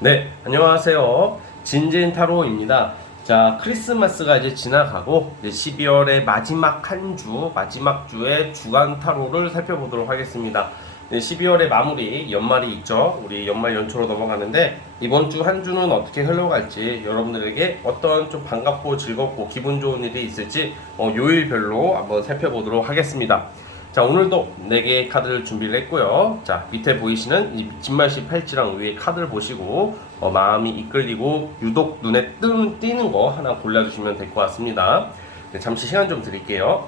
네, 안녕하세요. 진진타로입니다. 자, 크리스마스가 이제 지나가고 이제 12월의 마지막 한 주, 마지막 주의 주간 타로를 살펴보도록 하겠습니다. 12월의 마무리, 연말이 있죠. 우리 연말 연초로 넘어가는데 이번 주 한 주는 어떻게 흘러갈지 여러분들에게 어떤 좀 반갑고 즐겁고 기분 좋은 일이 있을지 요일별로 한번 살펴보도록 하겠습니다. 자, 오늘도 4개의 카드를 준비를 했고요. 자, 밑에 보이시는 이 진말씨 팔찌랑 위에 카드를 보시고 마음이 이끌리고 유독 눈에 띄는 거 하나 골라주시면 될 것 같습니다. 네, 잠시 시간 좀 드릴게요.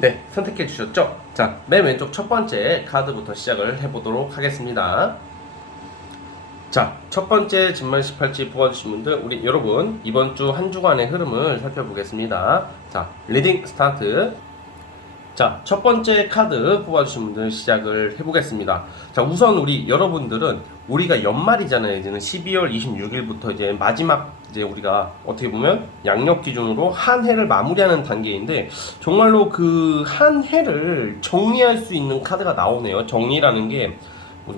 네, 선택해 주셨죠? 자, 맨 왼쪽 첫 번째 카드부터 시작을 해보도록 하겠습니다. 자, 첫 번째 진말씨 팔찌 뽑아주신 분들, 우리 여러분 이번 주 한 주간의 흐름을 살펴보겠습니다. 자, 리딩 스타트. 자, 첫 번째 카드 뽑아주신 분들 시작을 해보겠습니다. 자, 우선 우리 여러분들은 우리가 연말이잖아요. 이제는 12월 26일부터 이제 마지막 이제 우리가 어떻게 보면 양력 기준으로 한 해를 마무리하는 단계인데 정말로 그 한 해를 정리할 수 있는 카드가 나오네요. 정리라는 게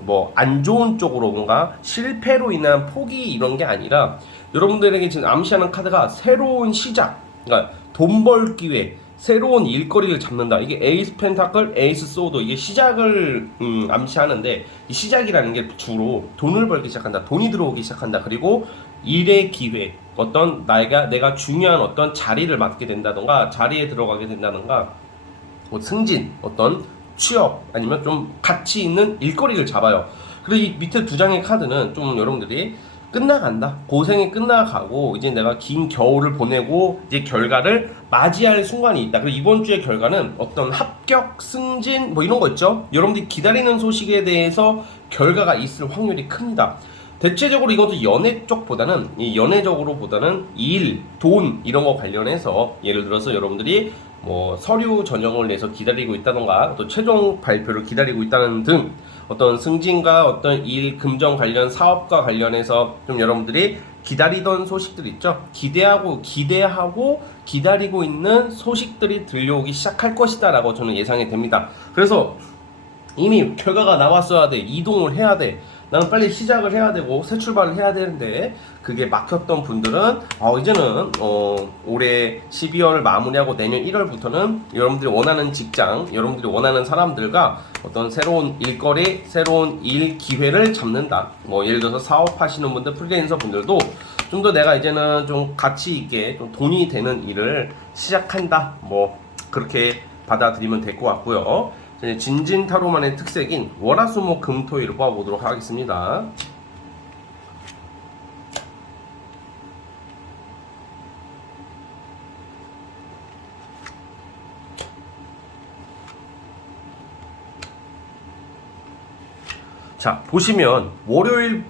뭐 안 좋은 쪽으로 뭔가 실패로 인한 포기 이런 게 아니라 여러분들에게 지금 암시하는 카드가 새로운 시작, 그러니까 돈 벌 기회, 새로운 일거리를 잡는다. 이게 에이스 펜타클, 에이스 소드, 이게 시작을 암시하는데 이 시작이라는 게 주로 돈을 벌기 시작한다. 돈이 들어오기 시작한다. 그리고 일의 기회, 어떤 내가 중요한 어떤 자리를 맡게 된다던가 자리에 들어가게 된다던가 뭐 승진, 어떤 취업 아니면 좀 가치 있는 일거리를 잡아요. 그리고 이 밑에 두 장의 카드는 좀 여러분들이 끝나간다. 고생이 끝나가고 이제 내가 긴 겨울을 보내고 이제 결과를 맞이할 순간이 있다. 그리고 이번 주의 결과는 어떤 합격, 승진 뭐 이런 거 있죠. 여러분들이 기다리는 소식에 대해서 결과가 있을 확률이 큽니다. 대체적으로 이것도 연애 쪽보다는 이 연애적으로보다는 일, 돈 이런 거 관련해서 예를 들어서 여러분들이 뭐 서류 전형을 내서 기다리고 있다던가 또 최종 발표를 기다리고 있다는 등 어떤 승진과 어떤 일, 금전 관련 사업과 관련해서 좀 여러분들이 기다리던 소식들 있죠. 기대하고 기다리고 있는 소식들이 들려오기 시작할 것이다 라고 저는 예상이 됩니다. 그래서 이미 결과가 나왔어야 돼. 이동을 해야 돼. 나는 빨리 시작을 해야 되고 새 출발을 해야 되는데 그게 막혔던 분들은 이제는 올해 12월 마무리하고 내년 1월부터는 여러분들이 원하는 직장, 여러분들이 원하는 사람들과 어떤 새로운 일거리, 새로운 일 기회를 잡는다. 뭐 예를 들어서 사업하시는 분들, 프리랜서 분들도 좀 더 내가 이제는 좀 가치 있게 좀 돈이 되는 일을 시작한다. 뭐 그렇게 받아들이면 될 것 같고요. 진진타로만의 특색인 월화수목금토일을 뽑아보도록 하겠습니다. 자, 보시면 월요일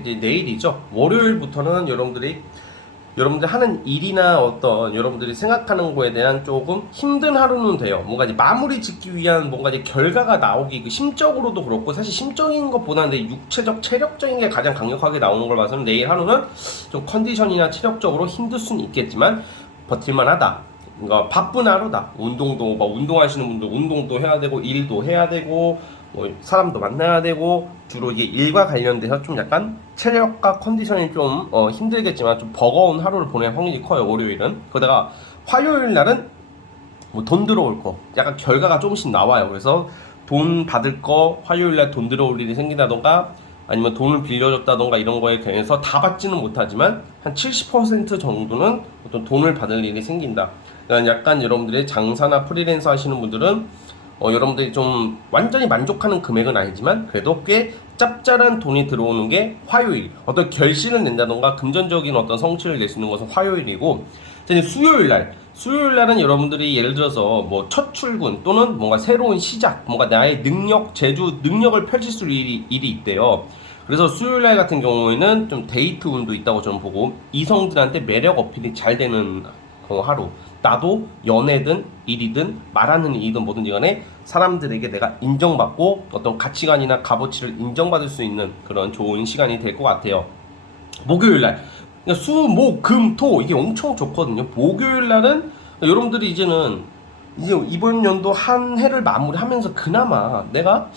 이제 내일이죠. 월요일부터는 여러분들 하는 일이나 어떤 여러분들이 생각하는 거에 대한 조금 힘든 하루는 돼요. 뭔가 이제 마무리 짓기 위한 뭔가 이제 결과가 나오기, 그 심적으로도 그렇고, 사실 심적인 것보다는 육체적, 체력적인 게 가장 강력하게 나오는 걸 봐서는 내일 하루는 좀 컨디션이나 체력적으로 힘들 수는 있겠지만 버틸만 하다. 그러니까 바쁜 하루다. 운동도, 막 운동하시는 분들 운동도 해야 되고, 일도 해야 되고, 뭐 사람도 만나야 되고, 주로 이게 일과 관련돼서 좀 약간 체력과 컨디션이 좀 힘들겠지만 좀 버거운 하루를 보낼 확률이 커요. 월요일은. 그러다가 화요일 날은 뭐 돈 들어올 거, 약간 결과가 조금씩 나와요. 그래서 돈 받을 거, 화요일 날 돈 들어올 일이 생기다던가 아니면 돈을 빌려줬다던가 이런 거에 대해서 다 받지는 못하지만 한 70% 정도는 어떤 돈을 받을 일이 생긴다. 그러니까 약간 여러분들의 장사나 프리랜서 하시는 분들은 여러분들이 좀 완전히 만족하는 금액은 아니지만 그래도 꽤 짭짤한 돈이 들어오는 게 화요일, 어떤 결실을 낸다던가 금전적인 어떤 성취를 낼 수 있는 것은 화요일이고, 이제 수요일 날은 여러분들이 예를 들어서 뭐 첫 출근 또는 뭔가 새로운 시작, 뭔가 나의 능력, 재주, 능력을 펼칠 수 있는 일이 있대요. 그래서 수요일 날 같은 경우에는 좀 데이트 운도 있다고 저는 보고, 이성들한테 매력 어필이 잘 되는 하루. 나도 연애든 일이든 말하는 일이든 뭐든지 간에 사람들에게 내가 인정받고 어떤 가치관이나 값어치를 인정받을 수 있는 그런 좋은 시간이 될 것 같아요. 목요일날 수, 목, 금, 토 이게 엄청 좋거든요. 목요일날은 여러분들이 이제 이번 연도 한 해를 마무리하면서 그나마 내가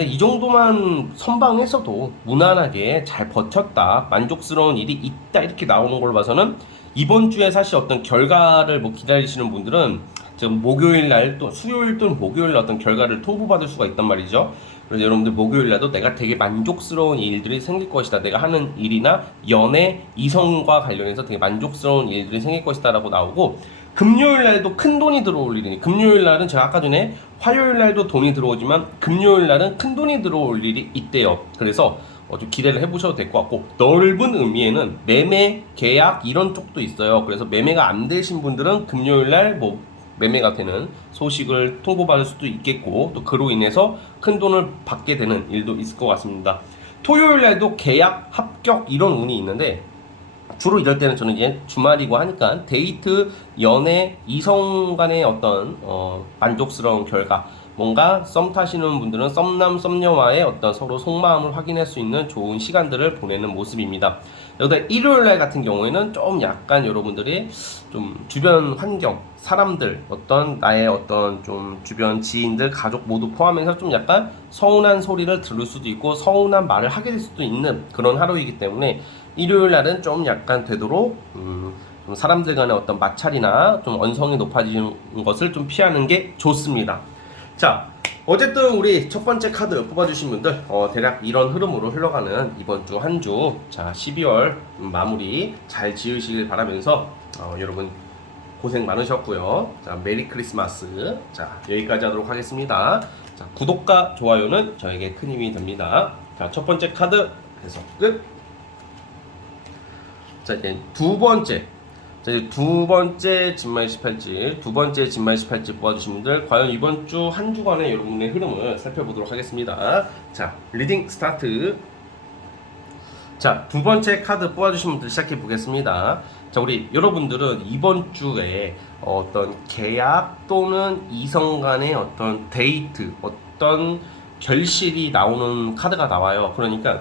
이 정도만 선방했어도 무난하게 잘 버텼다, 만족스러운 일이 있다 이렇게 나오는 걸 봐서는 이번 주에 사실 어떤 결과를 뭐 기다리시는 분들은 지금 목요일 날 또 수요일 또는 목요일 날 어떤 결과를 통보받을 수가 있단 말이죠. 그래서 여러분들 목요일 날도 내가 되게 만족스러운 일들이 생길 것이다. 내가 하는 일이나 연애, 이성과 관련해서 되게 만족스러운 일들이 생길 것이다 라고 나오고, 금요일 날도 큰 돈이 들어올 일이니, 금요일 날은 제가 아까 전에 화요일 날도 돈이 들어오지만 금요일 날은 큰 돈이 들어올 일이 있대요. 그래서 좀 기대를 해보셔도 될 것 같고, 넓은 의미에는 매매, 계약 이런 쪽도 있어요. 그래서 매매가 안 되신 분들은 금요일 날 뭐 매매가 되는 소식을 통보받을 수도 있겠고, 또 그로 인해서 큰 돈을 받게 되는 일도 있을 것 같습니다. 토요일 날도 계약, 합격 이런 운이 있는데, 주로 이럴 때는 저는 이제 주말이고 하니까 데이트, 연애, 이성 간의 어떤 만족스러운 결과, 뭔가 썸 타시는 분들은 썸남 썸녀와의 어떤 서로 속마음을 확인할 수 있는 좋은 시간들을 보내는 모습입니다. 여기다 일요일날 같은 경우에는 좀 약간 여러분들이 좀 주변 환경, 사람들, 나의 어떤 좀 주변 지인들, 가족 모두 포함해서 좀 약간 서운한 소리를 들을 수도 있고 서운한 말을 하게 될 수도 있는 그런 하루이기 때문에 일요일날은 좀 약간 되도록 좀 사람들 간의 어떤 마찰이나 좀 언성이 높아지는 것을 좀 피하는 게 좋습니다. 자, 어쨌든 우리 첫 번째 카드 뽑아주신 분들 대략 이런 흐름으로 흘러가는 이번 주 한 주, 자 12월 마무리 잘 지으시길 바라면서 여러분 고생 많으셨고요. 자, 메리 크리스마스. 자, 여기까지 하도록 하겠습니다. 자, 구독과 좋아요는 저에게 큰 힘이 됩니다. 자, 첫 번째 카드 해석 끝. 자, 이제 두 번째 진말18지 두 번째 진말18지 뽑아주신 분들, 과연 이번 주 한 주간의 여러분의 흐름을 살펴보도록 하겠습니다. 자, 리딩 스타트. 자, 두 번째 카드 뽑아주신 분들 시작해 보겠습니다. 자, 우리 여러분들은 이번 주에 어떤 계약 또는 이성 간의 어떤 데이트, 어떤 결실이 나오는 카드가 나와요. 그러니까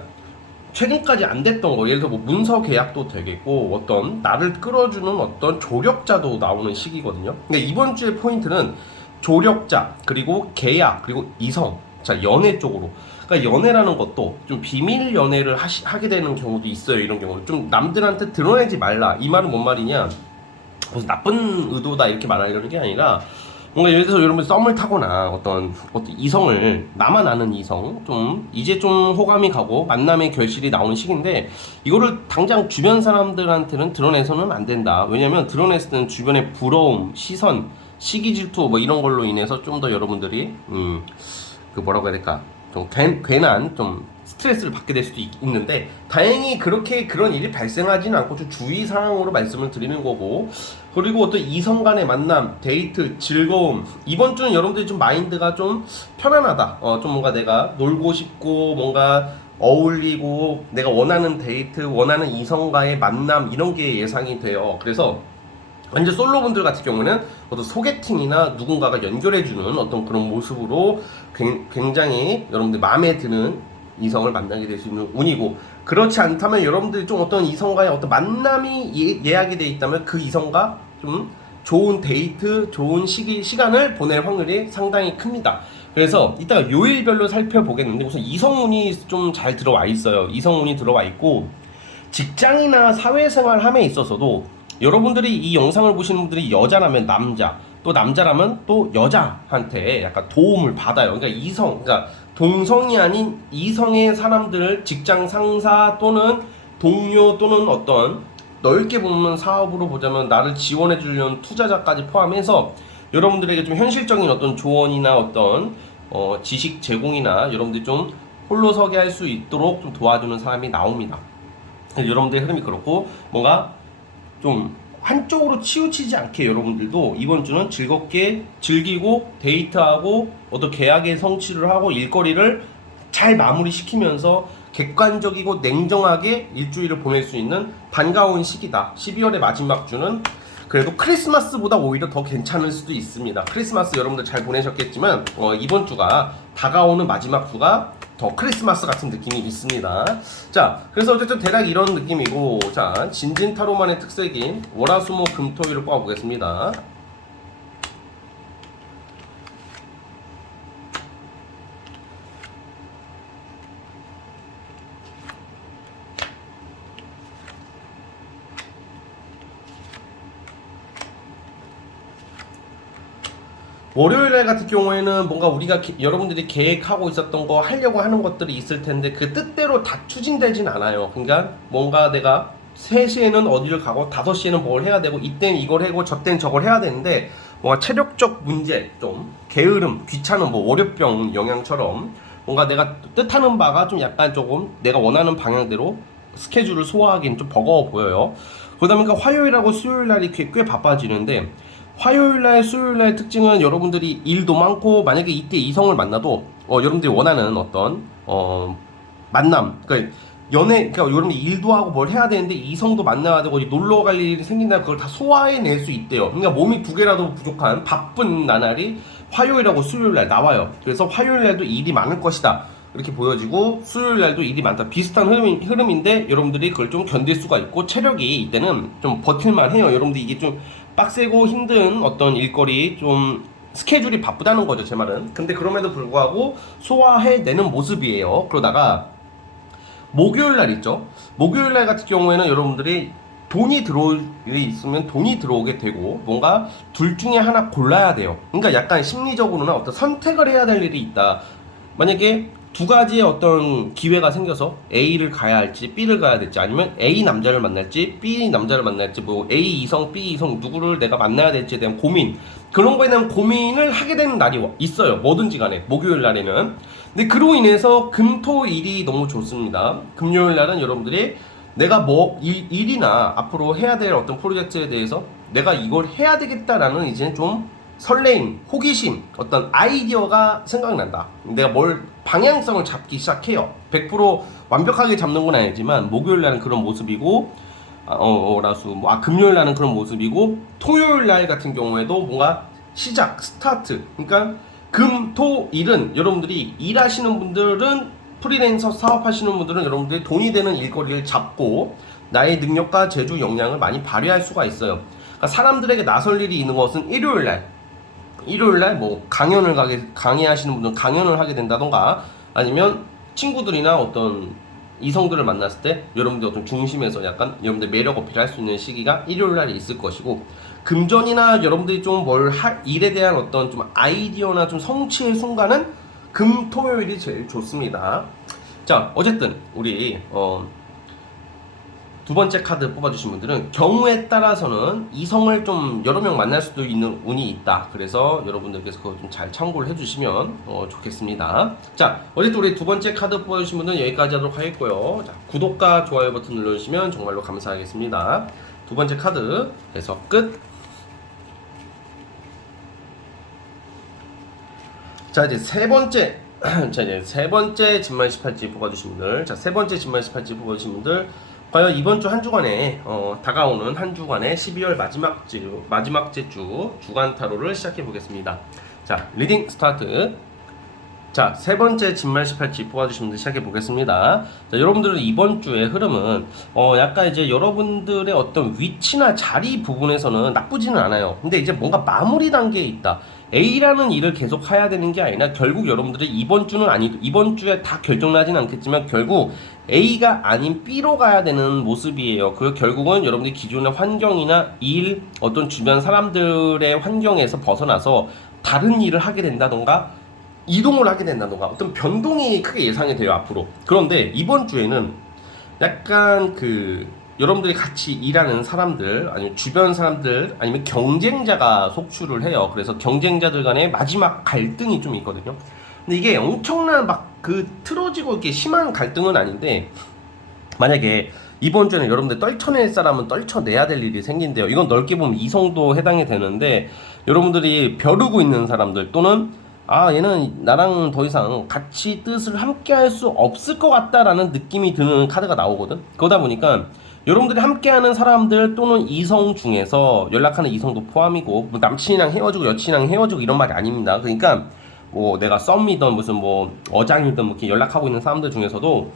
최근까지 안 됐던 거, 예를 들어 뭐 문서 계약도 되겠고 어떤 나를 끌어주는 어떤 조력자도 나오는 시기거든요. 근데 이번 주의 포인트는 조력자, 그리고 계약, 그리고 이성, 자 연애 쪽으로. 그러니까 연애라는 것도 좀 비밀 연애를 하게 되는 경우도 있어요. 이런 경우는 좀 남들한테 드러내지 말라. 이 말은 뭔 말이냐, 무슨 나쁜 의도다 이렇게 말하려는 게 아니라, 뭔가 예를 들어서 여러분 썸을 타거나 어떤 이성을, 나만 아는 이성, 좀 이제 좀 호감이 가고 만남의 결실이 나오는 시기인데, 이거를 당장 주변 사람들한테는 드러내서는 안 된다. 왜냐면 드러냈을 때는 주변의 부러움, 시선, 시기 질투 뭐 이런 걸로 인해서 좀 더 여러분들이 그 뭐라고 해야 될까, 좀 괜한 좀 스트레스를 받게 될 수도 있는데, 다행히 그렇게 그런 일이 발생하지는 않고 좀 주의사항으로 말씀을 드리는 거고, 그리고 어떤 이성 간의 만남, 데이트, 즐거움, 이번 주는 여러분들이 좀 마인드가 좀 편안하다, 좀 뭔가 내가 놀고 싶고 뭔가 어울리고 내가 원하는 데이트, 원하는 이성과의 만남 이런 게 예상이 돼요. 그래서 완전 솔로분들 같은 경우는 어떤 소개팅이나 누군가가 연결해주는 어떤 그런 모습으로 굉장히 여러분들 마음에 드는 이성을 만나게 될 수 있는 운이고, 그렇지 않다면 여러분들이 좀 어떤 이성과의 어떤 만남이 예약이 돼 있다면 그 이성과 좀 좋은 데이트, 좋은 시간을 보낼 확률이 상당히 큽니다. 그래서 이따가 요일별로 살펴보겠는데, 우선 이성운이 좀 잘 들어와 있어요. 이성운이 들어와 있고, 직장이나 사회생활 함에 있어서도 여러분들이 이 영상을 보시는 분들이 여자라면 남자, 또 남자라면 또 여자한테 약간 도움을 받아요. 그러니까 동성이 아닌 이성의 사람들, 직장 상사 또는 동료 또는 어떤 넓게 보면 사업으로 보자면 나를 지원해 주려는 투자자까지 포함해서 여러분들에게 좀 현실적인 어떤 조언이나 어떤 지식 제공이나 여러분들이 좀 홀로 서게 할 수 있도록 좀 도와주는 사람이 나옵니다. 여러분들의 흐름이 그렇고, 뭔가 좀 한쪽으로 치우치지 않게 여러분들도 이번 주는 즐겁게 즐기고 데이트하고 어떤 계약의 성취를 하고 일거리를 잘 마무리시키면서 객관적이고 냉정하게 일주일을 보낼 수 있는 반가운 시기다. 12월의 마지막 주는 그래도 크리스마스보다 오히려 더 괜찮을 수도 있습니다. 크리스마스 여러분들 잘 보내셨겠지만 이번 주가 다가오는 마지막 주가 더 크리스마스 같은 느낌이 있습니다. 자, 그래서 어쨌든 대략 이런 느낌이고, 자, 진진타로만의 특색인 월화수목금토일을 뽑아보겠습니다. 월요일날 같은 경우에는 뭔가 우리가 여러분들이 계획하고 있었던 거 하려고 하는 것들이 있을 텐데 그 뜻대로 다 추진되진 않아요. 그러니까 뭔가 내가 3시에는 어디를 가고 5시에는 뭘 해야 되고 이땐 이걸 하고 저땐 저걸 해야 되는데 뭔가 체력적 문제, 좀 게으름, 귀찮은 뭐 월요병 영향처럼 뭔가 내가 뜻하는 바가 좀 약간 조금 내가 원하는 방향대로 스케줄을 소화하기는 좀 버거워 보여요. 그러다 보니까 화요일하고 수요일날이 꽤 바빠지는데 화요일날, 수요일날 특징은 여러분들이 일도 많고 만약에 이때 이성을 만나도 여러분들이 원하는 어떤 만남, 그러니까 그러니까 여러분이 일도 하고 뭘 해야 되는데 이성도 만나야 되고 놀러 갈 일이 생긴다 그걸 다 소화해낼 수 있대요. 그러니까 몸이 2개라도 부족한 바쁜 나날이 화요일하고 수요일날 나와요. 그래서 화요일날도 일이 많을 것이다 이렇게 보여지고 수요일날도 일이 많다 비슷한 흐름인데 여러분들이 그걸 좀 견딜 수가 있고 체력이 이때는 좀 버틸만 해요. 여러분들 이게 좀 빡세고 힘든 어떤 일거리 좀 스케줄이 바쁘다는 거죠, 제 말은. 근데 그럼에도 불구하고 소화해내는 모습이에요. 그러다가 목요일 날 있죠. 목요일 날 같은 경우에는 여러분들이 돈이 들어올 일이 있으면 돈이 들어오게 되고 뭔가 둘 중에 하나 골라야 돼요. 그러니까 약간 심리적으로는 어떤 선택을 해야 될 일이 있다. 만약에 2가지의 어떤 기회가 생겨서 A를 가야 할지 B를 가야 될지 아니면 A 남자를 만날지 B 남자를 만날지 뭐 A 이성 B 이성 누구를 내가 만나야 될지에 대한 고민, 그런 거에 대한 고민을 하게 되는 날이 있어요. 뭐든지 간에 목요일 날에는. 근데 그로 인해서 금토일이 너무 좋습니다. 금요일 날은 여러분들이 내가 뭐 일이나 앞으로 해야 될 어떤 프로젝트에 대해서 내가 이걸 해야 되겠다라는 이제 좀 설레임, 호기심, 어떤 아이디어가 생각난다. 내가 뭘 방향성을 잡기 시작해요. 100% 완벽하게 잡는 건 아니지만 목요일 날은 그런 모습이고 금요일 날은 그런 모습이고 토요일 날 같은 경우에도 뭔가 시작, 스타트. 그러니까 금, 토, 일은 여러분들이 일하시는 분들은 프리랜서 사업하시는 분들은 여러분들이 돈이 되는 일거리를 잡고 나의 능력과 재주 역량을 많이 발휘할 수가 있어요. 그러니까 사람들에게 나설 일이 있는 것은 일요일날 뭐 강의하시는 분들은 강연을 하게 된다던가 아니면 친구들이나 어떤 이성들을 만났을 때 여러분들 어떤 중심에서 약간 여러분들 매력 어필할 수 있는 시기가 일요일날이 있을 것이고, 금전이나 여러분들이 좀 일에 대한 어떤 좀 아이디어나 좀 성취의 순간은 금, 토요일이 제일 좋습니다. 자, 어쨌든 우리 2번째 카드 뽑아주신 분들은 경우에 따라서는 이성을 좀 여러 명 만날 수도 있는 운이 있다. 그래서 여러분들께서 그거 좀 잘 참고를 해주시면 좋겠습니다. 자, 어쨌든 우리 2번째 카드 뽑아주신 분들은 여기까지 하도록 하겠고요. 자, 구독과 좋아요 버튼 눌러주시면 정말로 감사하겠습니다. 2번째 카드 해석 끝. 자, 이제 세 번째 진말 18지 뽑아주신 분들. 자, 세 번째 진말 18지 뽑아주신 분들. 과연 이번 주 한 주간에 다가오는 한 주간의 12월 마지막째 주 주간 타로를 시작해 보겠습니다. 자, 리딩 스타트. 자, 세 번째 진말 18지 뽑아주신 분들 시작해 보겠습니다. 자, 여러분들은 이번 주의 흐름은 약간 이제 여러분들의 어떤 위치나 자리 부분에서는 나쁘지는 않아요. 근데 이제 뭔가 마무리 단계에 있다. A라는 일을 계속 해야 되는 게 아니라 결국 여러분들이 이번 주에 다 결정나진 않겠지만 결국 A가 아닌 B로 가야 되는 모습이에요. 그 결국은 여러분들이 기존의 환경이나 일, 어떤 주변 사람들의 환경에서 벗어나서 다른 일을 하게 된다던가 이동을 하게 된다던가 어떤 변동이 크게 예상이 돼요, 앞으로. 그런데 이번 주에는 약간 여러분들이 같이 일하는 사람들, 아니면 주변 사람들, 아니면 경쟁자가 속출을 해요. 그래서 경쟁자들 간의 마지막 갈등이 좀 있거든요. 근데 이게 엄청난 틀어지고 이렇게 심한 갈등은 아닌데, 만약에 이번 주에는 여러분들 떨쳐낼 사람은 떨쳐내야 될 일이 생긴대요. 이건 넓게 보면 이성도 해당이 되는데, 여러분들이 벼르고 있는 사람들 또는 얘는 나랑 더 이상 같이 뜻을 함께 할 수 없을 것 같다라는 느낌이 드는 카드가 나오거든. 그러다 보니까 여러분들이 함께하는 사람들 또는 이성 중에서 연락하는 이성도 포함이고 뭐 남친이랑 헤어지고 여친이랑 헤어지고 이런 말이 아닙니다. 그러니까 뭐 내가 썸이든 무슨 뭐 어장이든 뭐 이렇게 연락하고 있는 사람들 중에서도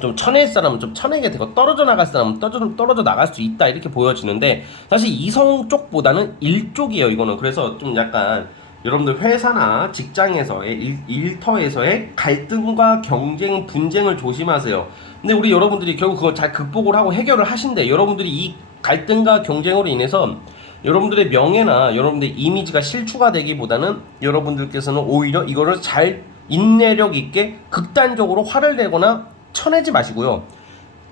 좀 쳐낼 사람은 좀 쳐내게 되고 떨어져 나갈 사람은 떨어져 나갈 수 있다 이렇게 보여지는데 사실 이성 쪽보다는 일 쪽이에요 이거는. 그래서 좀 약간 여러분들 회사나 직장에서의 일터에서의 갈등과 경쟁 분쟁을 조심하세요. 근데 우리 여러분들이 결국 그걸 잘 극복을 하고 해결을 하신대. 여러분들이 이 갈등과 경쟁으로 인해서 여러분들의 명예나 여러분들의 이미지가 실추가 되기보다는 여러분들께서는 오히려 이거를 잘 인내력 있게 극단적으로 화를 내거나 쳐내지 마시고요.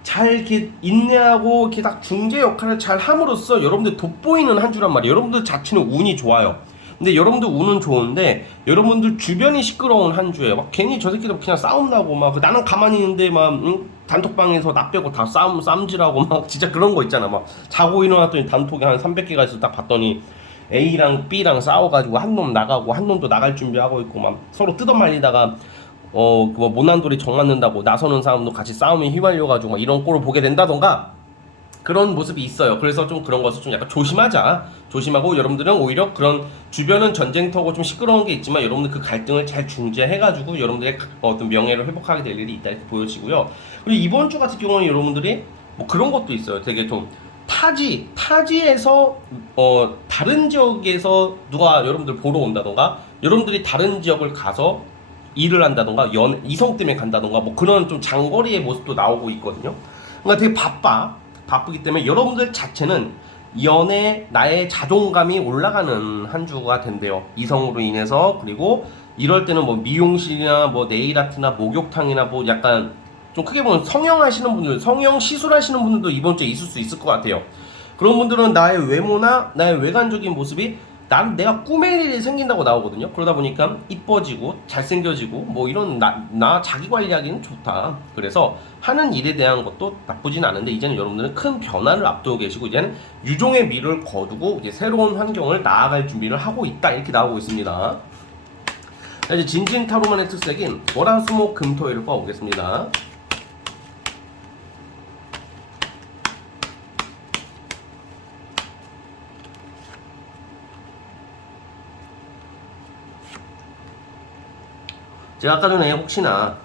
잘 이렇게 인내하고 이렇게 딱 중재 역할을 잘 함으로써 여러분들 돋보이는 한 주란 말이에요. 여러분들 자체는 운이 좋아요. 근데 여러분들 운은 좋은데 여러분들 주변이 시끄러운 한 주에 막 괜히 저 새끼들 그냥 싸움 나고 막 나는 가만히 있는데 막 단톡방에서 나 빼고 다 쌈질하고 막 진짜 그런 거 있잖아. 막 자고 일어났더니 단톡에 한 300개가 있어 딱 봤더니 A랑 B랑 싸워가지고 한 놈 나가고 한 놈도 나갈 준비하고 있고 막 서로 뜯어말리다가 뭐 모난돌이 정 맞는다고 나서는 사람도 같이 싸움에 휘말려가지고 막 이런 꼴을 보게 된다던가 그런 모습이 있어요. 그래서 좀 그런 것을 좀 약간 조심하고 여러분들은 오히려 그런 주변은 전쟁터고 좀 시끄러운 게 있지만 여러분들 그 갈등을 잘 중재해가지고 여러분들의 어떤 명예를 회복하게 될 일이 있다 이렇게 보여지고요. 그리고 이번 주 같은 경우는 여러분들이 뭐 그런 것도 있어요. 되게 좀 타지에서 다른 지역에서 누가 여러분들 보러 온다던가 여러분들이 다른 지역을 가서 일을 한다던가 이성 때문에 간다던가 뭐 그런 좀 장거리의 모습도 나오고 있거든요. 그러니까 되게 바쁘기 때문에 여러분들 자체는 연애 나의 자존감이 올라가는 한 주가 된대요. 이성으로 인해서. 그리고 이럴 때는 뭐 미용실이나 뭐 네일 아트나 목욕탕이나 뭐 약간 좀 크게 보면 성형 시술하시는 분들도 이번 주에 있을 수 있을 것 같아요. 그런 분들은 나의 외모나 나의 외관적인 모습이 내가 꾸밀 일이 생긴다고 나오거든요. 그러다 보니까 이뻐지고 잘생겨지고 뭐 이런 나 자기 관리하기는 좋다. 그래서 하는 일에 대한 것도 나쁘진 않은데 이제는 여러분들은 큰 변화를 앞두고 계시고 이제는 유종의 미를 거두고 이제 새로운 환경을 나아갈 준비를 하고 있다 이렇게 나오고 있습니다. 자, 이제 진진타로만의 특색인 월화수목금토일을 뽑아보겠습니다. 제가 아까 전에 혹시나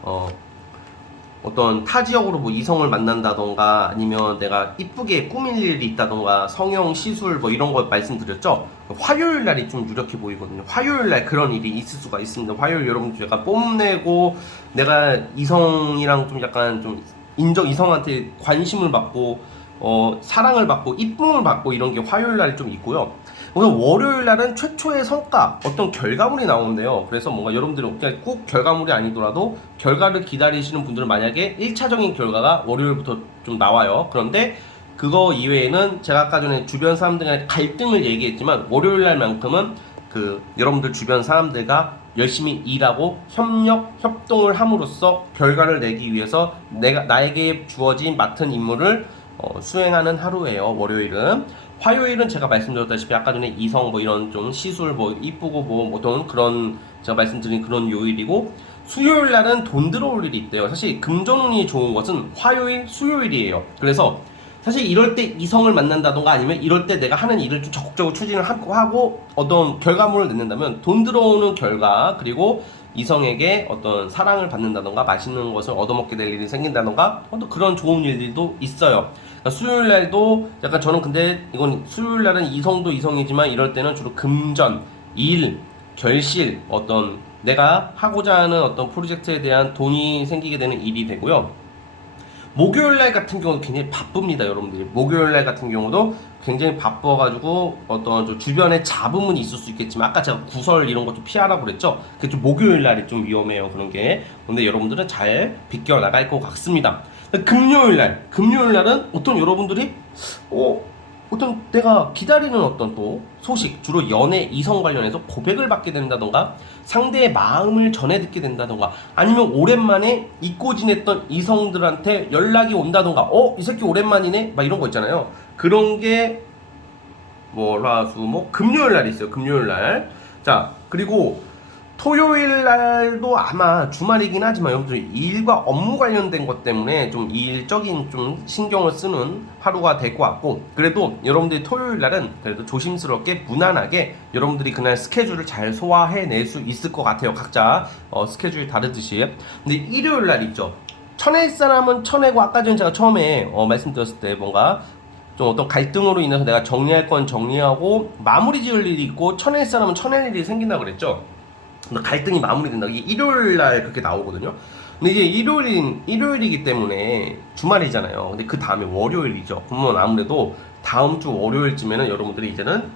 어떤 타 지역으로 뭐 이성을 만난다던가 아니면 내가 이쁘게 꾸밀 일이 있다던가 성형 시술 뭐 이런 거 말씀드렸죠. 화요일 날이 좀 유력해 보이거든요. 화요일 날 그런 일이 있을 수가 있습니다. 화요일 여러분들 약간 뽐내고 내가 이성이랑 좀 약간 좀 이성한테 관심을 받고 사랑을 받고 이쁨을 받고 이런 게 화요일 날 좀 있고요. 오늘 월요일 날은 최초의 성과, 어떤 결과물이 나오는데요. 그래서 뭔가 여러분들은 그냥 꼭 결과물이 아니더라도 결과를 기다리시는 분들은 만약에 1차적인 결과가 월요일부터 좀 나와요. 그런데 그거 이외에는 제가 아까 전에 주변 사람들이랑 갈등을 얘기했지만 월요일 날만큼은 여러분들 주변 사람들과 열심히 일하고 협동을 함으로써 결과를 내기 위해서 나에게 주어진 맡은 임무를 수행하는 하루예요. 월요일은. 화요일은 제가 말씀드렸다시피 아까 전에 이성 뭐 이런 좀 시술 뭐 이쁘고 뭐 어떤 그런 제가 말씀드린 그런 요일이고 수요일 날은 돈 들어올 일이 있대요. 사실 금전운이 좋은 것은 화요일, 수요일이에요. 그래서 사실 이럴 때 이성을 만난다던가 아니면 이럴 때 내가 하는 일을 좀 적극적으로 추진을 하고 어떤 결과물을 낸다면 돈 들어오는 결과 그리고 이성에게 어떤 사랑을 받는다던가 맛있는 것을 얻어먹게 될 일이 생긴다던가 또 그런 좋은 일들도 있어요. 그러니까 수요일 날도 약간 저는 근데 이건 수요일 날은 이성도 이성이지만 이럴 때는 주로 금전, 일, 결실 어떤 내가 하고자 하는 어떤 프로젝트에 대한 돈이 생기게 되는 일이 되고요. 목요일날 같은 경우도 굉장히 바쁩니다, 여러분들이. 목요일날 같은 경우도 굉장히 바빠가지고 어떤 주변에 잡음은 있을 수 있겠지만 아까 제가 구설 이런 거 좀 피하라고 그랬죠. 그게 좀 목요일날이 좀 위험해요, 그런 게. 근데 여러분들은 잘 비껴나갈 것 같습니다. 금요일날은 어떤 여러분들이 어떤 내가 기다리는 어떤 또 소식, 주로 연애, 이성 관련해서 고백을 받게 된다던가 상대의 마음을 전해 듣게 된다던가 아니면 오랜만에 잊고 지냈던 이성들한테 연락이 온다던가 이 새끼 오랜만이네 막 이런 거 있잖아요. 그런 게 금요일 날 있어요. 금요일 날. 자, 그리고 토요일 날도 아마 주말이긴 하지만 여러분들 일과 업무 관련된 것 때문에 좀 일적인 좀 신경을 쓰는 하루가 될 것 같고, 그래도 여러분들이 토요일 날은 그래도 조심스럽게 무난하게 여러분들이 그날 스케줄을 잘 소화해낼 수 있을 것 같아요. 각자 스케줄이 다르듯이. 근데 일요일 날 있죠. 쳐낼 사람은 쳐내고, 아까 전에 제가 처음에 말씀드렸을 때 뭔가 좀 어떤 갈등으로 인해서 내가 정리할 건 정리하고 마무리 지을 일이 있고, 쳐낼 사람은 쳐낼 일이 생긴다고 그랬죠. 갈등이 마무리된다. 이게 일요일 날 그렇게 나오거든요. 근데 이게 일요일이기 때문에 주말이잖아요. 근데 그 다음에 월요일이죠. 그러면 아무래도 다음 주 월요일쯤에는 여러분들이 이제는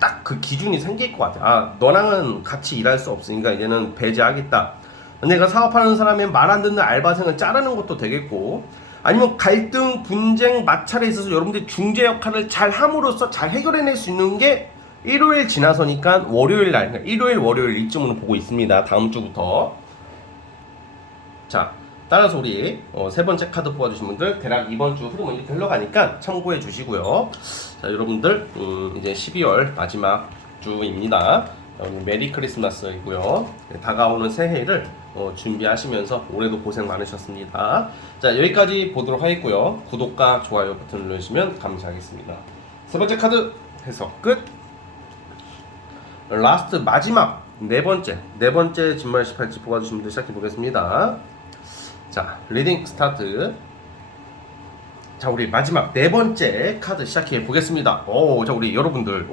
딱 그 기준이 생길 것 같아요. 아, 너랑은 같이 일할 수 없으니까 이제는 배제하겠다. 내가 사업하는 사람이 말 안 듣는 알바생을 자르는 것도 되겠고, 아니면 갈등, 분쟁, 마찰에 있어서 여러분들이 중재 역할을 잘 함으로써 잘 해결해낼 수 있는 게 일요일 지나서니까 월요일 날, 그러니까 일요일, 월요일 이쯤으로 보고 있습니다. 다음 주부터. 자, 따라서 우리 세 번째 카드 뽑아주신 분들 대략 이번 주 흐름은 이렇게 흘러가니까 참고해 주시고요. 자, 여러분들 이제 12월 마지막 주입니다. 오늘 메리 크리스마스이고요. 네, 다가오는 새해를 준비하시면서 올해도 고생 많으셨습니다. 자, 여기까지 보도록 하겠고요. 구독과 좋아요 버튼 눌러주시면 감사하겠습니다. 세 번째 카드 해석 끝. 라스트 마지막 네 번째 진말 18지 뽑아주신 분들 시작해 보겠습니다. 자, 리딩 스타트. 자, 우리 마지막 네 번째 카드 시작해 보겠습니다. 자, 우리 여러분들은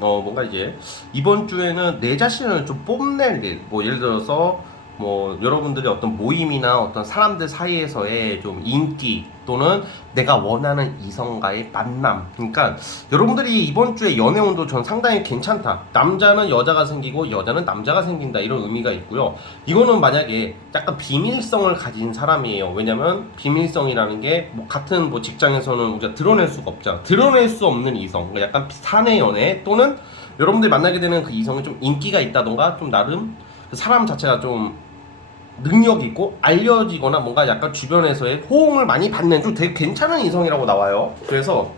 뭔가 이제 이번 주에는 내 자신을 좀 뽐낼 일, 뭐 예를 들어서 뭐 여러분들이 어떤 모임이나 어떤 사람들 사이에서의 좀 인기, 또는 내가 원하는 이성과의 만남. 그러니까 여러분들이 이번 주에 연애운도 전 상당히 괜찮다. 남자는 여자가 생기고 여자는 남자가 생긴다, 이런 의미가 있고요. 이거는 만약에 약간 비밀성을 가진 사람이에요. 왜냐면 비밀성이라는 게 뭐 같은 뭐 직장에서는 우리가 드러낼 수가 없잖아. 드러낼 수 없는 이성, 그러니까 약간 사내 연애, 또는 여러분들이 만나게 되는 그 이성이 좀 인기가 있다던가 좀 나름 그 사람 자체가 좀 능력 있고 알려지거나 뭔가 약간 주변에서의 호응을 많이 받는 좀 되게 괜찮은 이성이라고 나와요. 그래서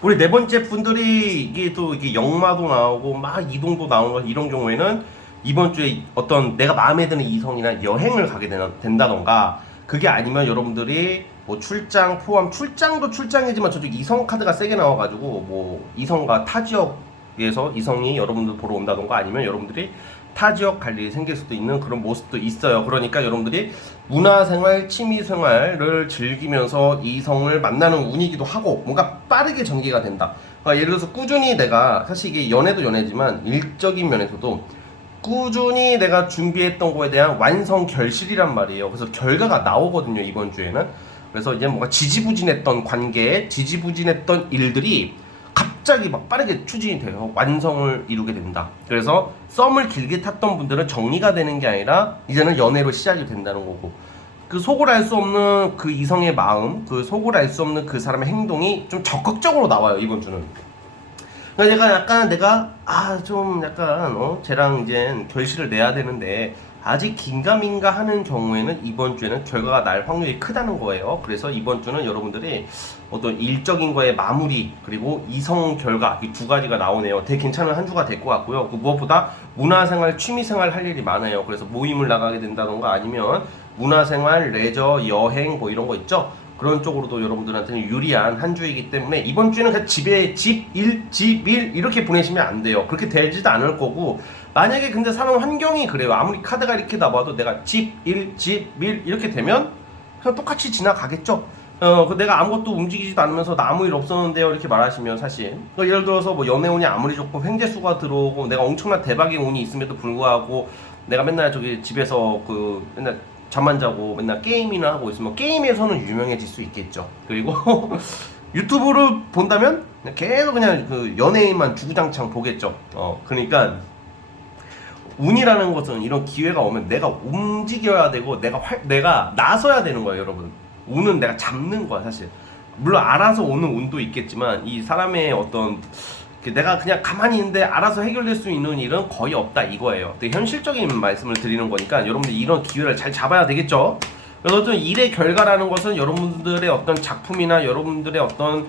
우리 네 번째 분들이 이게 또 이게 역마도 나오고 막 이동도 나오고 이런 경우에는 이번 주에 어떤 내가 마음에 드는 이성이나 여행을 가게 된다던가, 그게 아니면 여러분들이 뭐 출장 포함, 출장도 출장이지만 저쪽 이성 카드가 세게 나와가지고 뭐 이성과 타 지역에서 이성이 여러분들 보러 온다던가, 아니면 여러분들이 타 지역 갈 일이 생길 수도 있는 그런 모습도 있어요. 그러니까 여러분들이 문화생활, 취미생활을 즐기면서 이성을 만나는 운이기도 하고, 뭔가 빠르게 전개가 된다. 그러니까 예를 들어서 꾸준히 내가, 사실 이게 연애도 연애지만 일적인 면에서도 꾸준히 내가 준비했던 거에 대한 완성 결실이란 말이에요. 그래서 결과가 나오거든요, 이번 주에는. 그래서 이제 뭔가 지지부진했던 관계, 지지부진했던 일들이 갑자기 막 빠르게 추진이 돼서 완성을 이루게 된다. 그래서 썸을 길게 탔던 분들은 정리가 되는 게 아니라 이제는 연애로 시작이 된다는 거고, 그 속을 알 수 없는 그 이성의 마음, 그 속을 알 수 없는 그 사람의 행동이 좀 적극적으로 나와요, 이번 주는. 그러니까 내가 좀 약간 쟤랑 이제 결실을 내야 되는데 아직 긴가민가 하는 경우에는 이번 주에는 결과가 날 확률이 크다는 거예요. 그래서 이번 주는 여러분들이 어떤 일적인 거에 마무리, 그리고 이성 결과, 이 두 가지가 나오네요. 되게 괜찮은 한 주가 될 것 같고요. 그 무엇보다 문화생활, 취미생활 할 일이 많아요. 그래서 모임을 나가게 된다던가, 아니면 문화생활, 레저, 여행 뭐 이런 거 있죠. 그런 쪽으로도 여러분들한테는 유리한 한 주이기 때문에 이번 주에는 그냥 집 일 이렇게 보내시면 안 돼요. 그렇게 되지도 않을 거고, 만약에 근데 사는 환경이 그래요. 아무리 카드가 이렇게 나와도 내가 집 일 이렇게 되면 그냥 똑같이 지나가겠죠. 내가 아무것도 움직이지도 않으면서 나 아무 일 없었는데요, 이렇게 말하시면 사실 예를 들어서 뭐 연애운이 아무리 좋고 횡재수가 들어오고 내가 엄청난 대박의 운이 있음에도 불구하고 내가 맨날 저기 집에서 그 맨날 잠만 자고 맨날 게임이나 하고 있으면 게임에서는 유명해질 수 있겠죠. 그리고 유튜브를 본다면 계속 그냥 그 연예인만 주구장창 보겠죠. 그러니까 운이라는 것은 이런 기회가 오면 내가 움직여야 되고 내가 나서야 되는 거예요, 여러분. 운은 내가 잡는 거야, 사실. 물론 알아서 오는 운도 있겠지만 이 사람의 어떤 내가 그냥 가만히 있는데 알아서 해결될 수 있는 일은 거의 없다, 이거예요. 되게 현실적인 말씀을 드리는 거니까 여러분들 이런 기회를 잘 잡아야 되겠죠. 그래서 어떤 일의 결과라는 것은 여러분들의 어떤 작품이나 여러분들의 어떤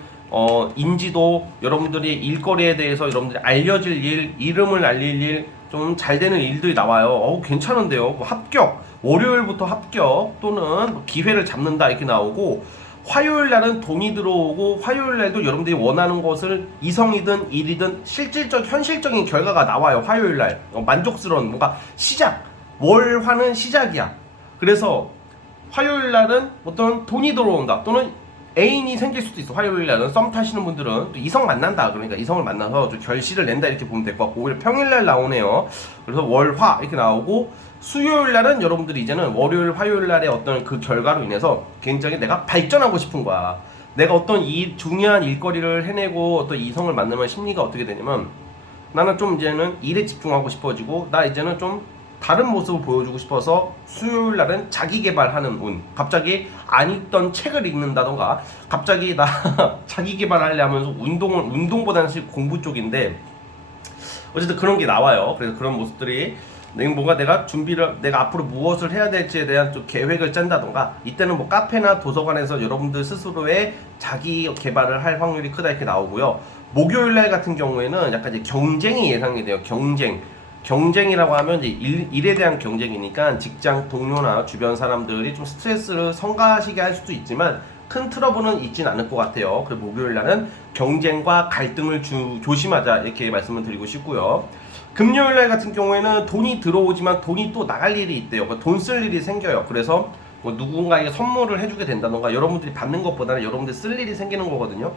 인지도, 여러분들의 일거리에 대해서 여러분들이 알려질 일, 이름을 알릴 일, 좀 잘 되는 일들이 나와요. 괜찮은데요. 뭐 합격, 월요일부터 합격 또는 뭐 기회를 잡는다 이렇게 나오고, 화요일 날은 돈이 들어오고, 화요일 날도 여러분들이 원하는 것을 이성이든 일이든 실질적 현실적인 결과가 나와요. 화요일 날 만족스러운 뭔가 시작, 월화는 시작이야. 그래서 화요일 날은 어떤 돈이 들어온다 또는 애인이 생길 수도 있어. 화요일 날은 썸 타시는 분들은 또 이성 만난다. 그러니까 이성을 만나서 좀 결실을 낸다 이렇게 보면 될 것 같고, 오히려 평일 날 나오네요. 그래서 월화 이렇게 나오고, 수요일 날은 여러분들이 이제는 월요일 화요일 날의 어떤 그 결과로 인해서 굉장히 내가 발전하고 싶은 거야. 내가 어떤 중요한 일거리를 해내고 어떤 이성을 만나면 심리가 어떻게 되냐면, 나는 좀 이제는 일에 집중하고 싶어지고, 나 이제는 좀 다른 모습을 보여주고 싶어서 수요일 날은 자기 개발하는 운. 갑자기 안 읽던 책을 읽는다던가, 갑자기 나 자기 개발하려면서 운동보다는 사실 공부 쪽인데, 어쨌든 그런 게 나와요. 그래서 그런 모습들이 뭔가 내가 앞으로 무엇을 해야 될지에 대한 좀 계획을 짠다던가, 이때는 뭐 카페나 도서관에서 여러분들 스스로의 자기 개발을 할 확률이 크다 이렇게 나오고요. 목요일 날 같은 경우에는 약간 이제 경쟁이 예상이 돼요. 경쟁이라고 하면 이제 일에 대한 경쟁이니까 직장 동료나 주변 사람들이 좀 스트레스를 성가시게 할 수도 있지만 큰 트러블은 있진 않을 것 같아요. 그리고 목요일 날은 경쟁과 갈등을 조심하자 이렇게 말씀을 드리고 싶고요. 금요일 날 같은 경우에는 돈이 들어오지만 돈이 또 나갈 일이 있대요. 돈 쓸 일이 생겨요. 그래서 뭐 누군가에게 선물을 해주게 된다던가, 여러분들이 받는 것보다는 여러분들이 쓸 일이 생기는 거거든요.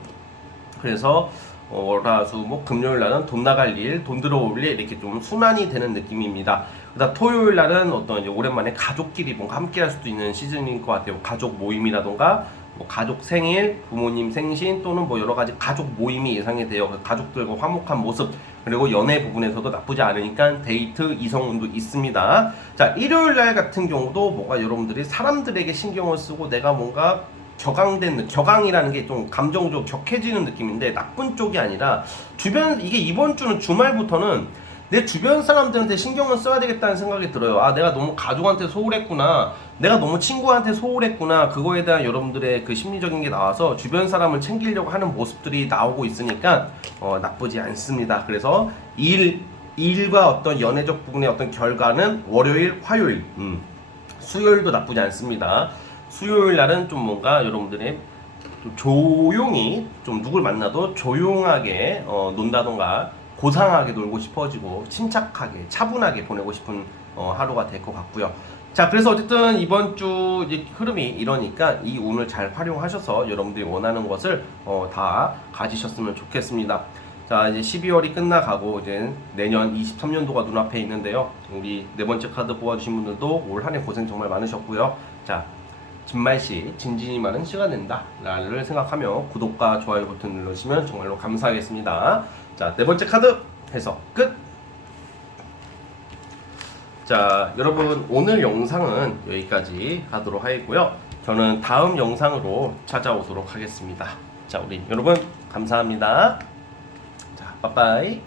그래서 월화수목 금요일 날은 돈 나갈 일, 돈 들어올 일 이렇게 좀 순환이 되는 느낌입니다. 그다음 토요일 날은 어떤 이제 오랜만에 가족끼리 뭔가 함께 할 수도 있는 시즌인 것 같아요. 가족 모임이라던가 뭐 가족 생일, 부모님 생신 또는 뭐 여러 가지 가족 모임이 예상이 돼요. 가족들과 화목한 모습, 그리고 연애 부분에서도 나쁘지 않으니까 데이트 이성운도 있습니다. 자, 일요일 날 같은 경우도 뭔가 여러분들이 사람들에게 신경을 쓰고 내가 뭔가 격앙이라는 게 좀 감정적으로 격해지는 느낌인데, 나쁜 쪽이 아니라 이게 이번 주는 주말부터는 내 주변 사람들한테 신경을 써야 되겠다는 생각이 들어요. 아, 내가 너무 가족한테 소홀했구나, 내가 너무 친구한테 소홀했구나. 그거에 대한 여러분들의 그 심리적인 게 나와서 주변 사람을 챙기려고 하는 모습들이 나오고 있으니까 나쁘지 않습니다. 그래서 일과 어떤 연애적 부분의 어떤 결과는 월요일, 화요일, 수요일도 나쁘지 않습니다. 수요일 날은 좀 뭔가 여러분들이 좀 조용히, 좀 누굴 만나도 조용하게 논다던가, 고상하게 놀고 싶어지고 침착하게 차분하게 보내고 싶은 하루가 될 것 같고요. 자, 그래서 어쨌든 이번 주 이제 흐름이 이러니까 이 운을 잘 활용하셔서 여러분들이 원하는 것을 다 가지셨으면 좋겠습니다. 자, 이제 12월이 끝나가고 이제 내년 23년도가 눈앞에 있는데요. 우리 네 번째 카드 뽑아주신 분들도 올 한 해 고생 정말 많으셨고요. 자, 진말씨 진진이 많은 시간 낸다 라를 생각하며 구독과 좋아요 버튼 눌러주시면 정말로 감사하겠습니다. 자, 네 번째 카드 해석 끝! 자, 여러분 오늘 영상은 여기까지 하도록 하겠고요. 저는 다음 영상으로 찾아오도록 하겠습니다. 자, 우리 여러분 감사합니다. 자, 빠빠이.